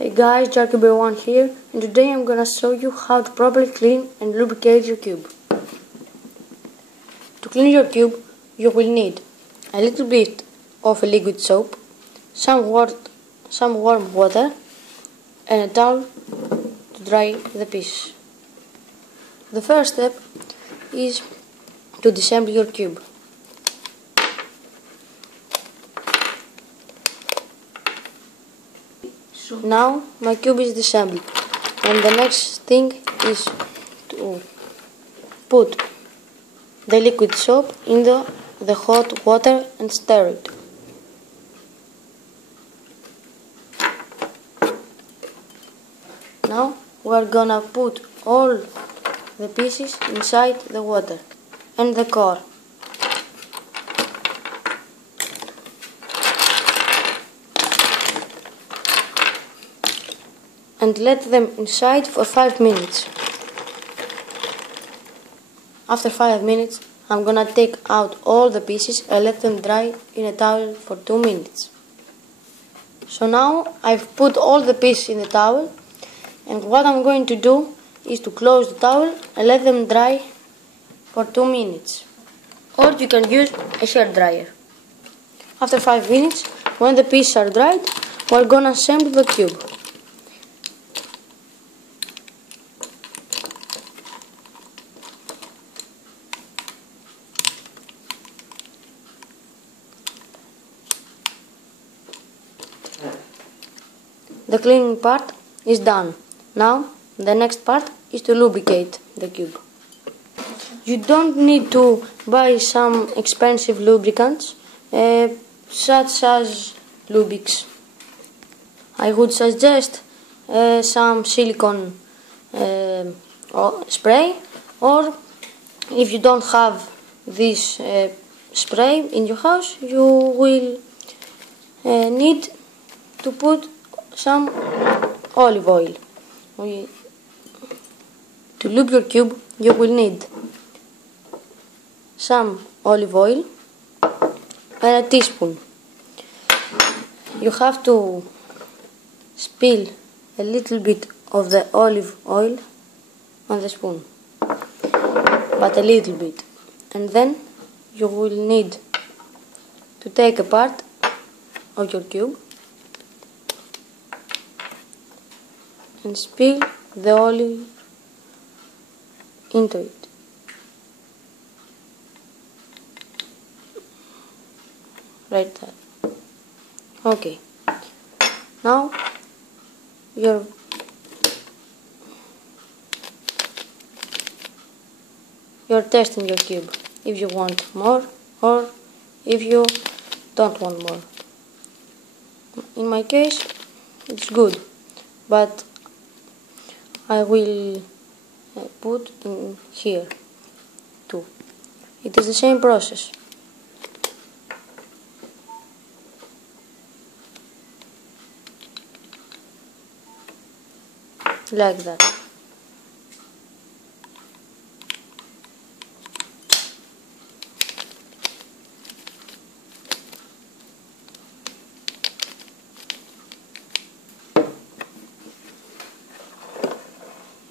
Hey guys, JarkyBear1 here, and today I'm gonna show you how to properly clean and lubricate your cube. To clean your cube, you will need a little bit of a liquid soap, some warm water, and a towel to dry the pieces. The first step is to disassemble your cube. Now my cube is disassembled, and the next thing is to put the liquid soap into the hot water and stir it. Now we are gonna put all the pieces inside the water and the core. And let them inside for 5 minutes. After 5 minutes, I'm gonna take out all the pieces and let them dry in a towel for 2 minutes. So now I've put all the pieces in the towel, and what I'm going to do is to close the towel and let them dry for 2 minutes. Or you can use a hair dryer. After 5 minutes, when the pieces are dried, we're gonna assemble the cube. The cleaning part is done. Now the next part is to lubricate the cube. You don't need to buy some expensive lubricants such as Lubix. I would suggest some silicone spray, or if you don't have this spray in your house, you will need to put some olive oil. To lube your cube, you will need some olive oil and a teaspoon. You have to spill a little bit of the olive oil on the spoon, but a little bit, and then you will need to take a part of your cube and spill the olive into it. Right there. Okay. Now you're testing your cube if you want more or if you don't want more. In my case, it's good, but I will put in here too. It is the same process. Like that.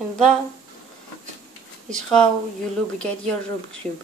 And that is how you lubricate your Rubik's Cube.